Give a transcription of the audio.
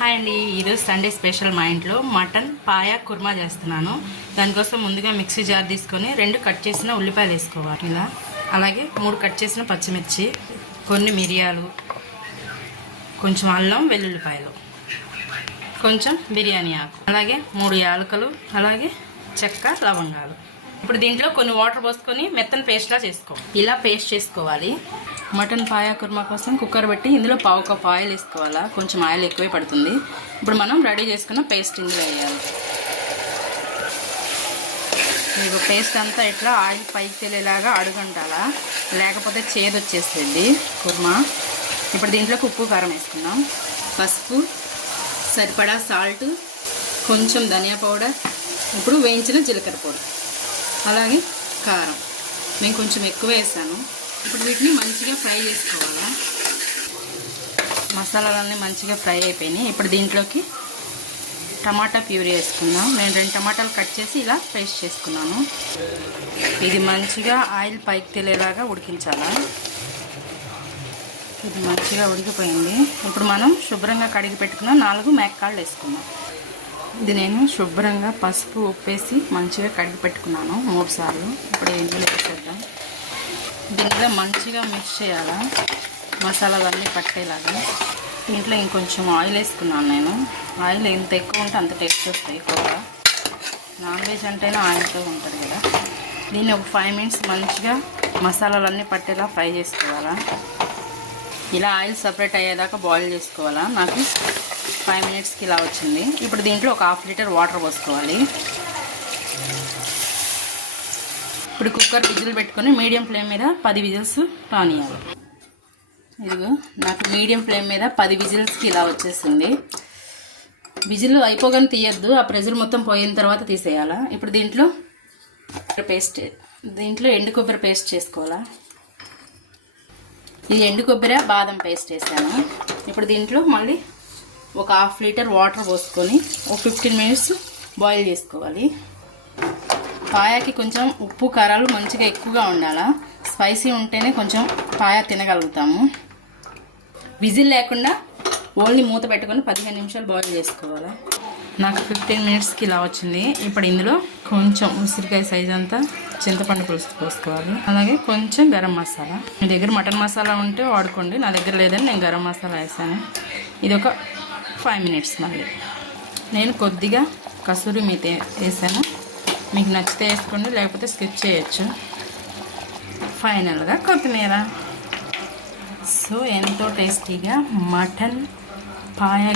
Hi అండి, ఈరోజు Sunday special మా ఇంట్లో మటన్ పాయా కుర్మా చేస్తున్నాను. దానికోసం ముందుగా మిక్సీ జార్ తీసుకొని 2 కట్ చేసిన ఉల్లిపాయలు వేసుకోవాలి. ఇలా అలాగే 3 కట్ చేసిన పచ్చిమిర్చి, కొన్ని మిరియాలు, కొంచెం అల్లం వెల్లుల్లిపాయలు, కొంచెం బిర్యానీ ఆకు, అలాగే 3 యాలకులు, అలాగే చెక్క లవంగాలు. ఇప్పుడు దీంట్లో కొన్ని వాటర్ పోసుకొని మెత్తని పేస్ట్లా చేసుకోవాలి. ఇలా పేస్ట్ చేసుకోవాలి. మటన్ పాయా కుర్మా కోసం కుక్కర్ పెట్టి ఇందులో 1/2 కప్ ఆయిల్ వేసుకోవాలా. కొంచెం ఆయిల్ ఎక్కువే పడుతుంది. ఇప్పుడు మనం రెడీ చేసుకున్న పేస్ట్ ఇందులో వేయాలి. మీకు పేస్ట్ అంతా ఇట్లా ఆయిల్ పైకి తెలియలాగా అడుగంటాలా, లేకపోతే చేదు వచ్చేస్తుంది కుర్మా. ఇప్పుడు దీంట్లోకి ఉప్పు కారం వేసుకుందాం. పసుపు, సరిపడా సాల్ట్, కొంచెం ధనియా పౌడర్, ఇప్పుడు వేయించిన జీలకర్ర పౌడర్, అలాగే కారం నేను కొంచెం ఎక్కువ వేసాను. ఇప్పుడు వీటిని మంచిగా ఫ్రై చేసుకోవాలి. మసాలాలన్నీ మంచిగా ఫ్రై అయిపోయినాయి. ఇప్పుడు దీంట్లోకి టమాటా ప్యూరీ వేసుకుందాం. నేను 2 టమాటాలు కట్ చేసి ఇలా పేస్ట్ చేసుకున్నాను. ఇది మంచిగా ఆయిల్ పైకి తెలియలాగా ఉడికించాలా. ఇది మంచిగా ఉడికిపోయింది. ఇప్పుడు మనం శుభ్రంగా కడిగి పెట్టుకున్న 4 మేకకాళ్ళు వేసుకుందాం. ఇది నేను శుభ్రంగా పసుపు ఉప్పేసి మంచిగా కడిగి పెట్టుకున్నాను 3 సార్లు. ఇప్పుడు ఇందులో వేసేద్దాం. దీనిలో మంచిగా మిక్స్ చేయాలా, మసాలాలన్నీ పట్టేలాగా. దీంట్లో ఇంకొంచెం ఆయిల్ వేసుకున్నాను నేను. ఆయిల్ ఎంత ఎక్కువ ఉంటే అంత టేస్ట్ వస్తాయి కూర. నాన్ వెజ్ అంటేనే ఆయిల్తో ఉంటుంది కదా. దీన్ని ఒక 5 మినిట్స్ మంచిగా మసాలాలన్నీ పట్టేలా ఫ్రై చేసుకోవాలా. ఇలా ఆయిల్ సపరేట్ అయ్యేదాకా బాయిల్ చేసుకోవాలా. నాకు 5 మినిట్స్కి ఇలా వచ్చింది. ఇప్పుడు దీంట్లో ఒక 1/2 లీటర్ వాటర్ పోసుకోవాలి. ఇప్పుడు కుక్కర్ విజిల్ పెట్టుకొని మీడియం ఫ్లేమ్ మీద 10 విజిల్స్ రానియాలి. ఇదిగో నాకు మీడియం ఫ్లేమ్ మీద 10 విజిల్స్కి ఇలా వచ్చేసింది. విజిల్ అయిపోగానే తీయద్దు, ఆ ప్రెజర్ మొత్తం పోయిన తర్వాత తీసేయాలా. ఇప్పుడు దీంట్లో ఎండు కొబ్బరి పేస్ట్ చేసుకోవాలా. ఇది ఎండు కొబ్బరి బాదం పేస్ట్ వేసాను. ఇప్పుడు దీంట్లో మళ్ళీ ఒక 1/2 లీటర్ వాటర్ పోసుకొని ఒక 15 మినిట్స్ బాయిల్ చేసుకోవాలి. పాయాకి కొంచెం ఉప్పు కారాలు మంచిగా ఎక్కువగా ఉండాలా. స్పైసీ ఉంటేనే కొంచెం పాయా తినగలుగుతాము. విజిల్ లేకుండా ఓన్లీ మూత పెట్టుకొని 15 నిమిషాలు బాయిల్ చేసుకోవాలి. నాకు 15 మినిట్స్కి ఇలా వచ్చింది. ఇప్పుడు ఇందులో కొంచెం ఉసిరికాయ సైజ్ అంతా చింతపండు పులుసు పోసుకోవాలి. అలాగే కొంచెం గరం మసాలా. మీ దగ్గర మటన్ మసాలా ఉంటే వాడుకోండి, నా దగ్గర లేదని నేను గరం మసాలా వేసాను. ఇది ఒక 5 మినిట్స్. మళ్ళీ నేను కొద్దిగా కసూరి మేతి వేసాను. మీకు నచ్చితే వేసుకోండి, లేకపోతే స్కిప్ చేయొచ్చు. ఫైనల్గా కొత్తిమీర. సో ఎంతో టేస్టీగా మటన్ పాయా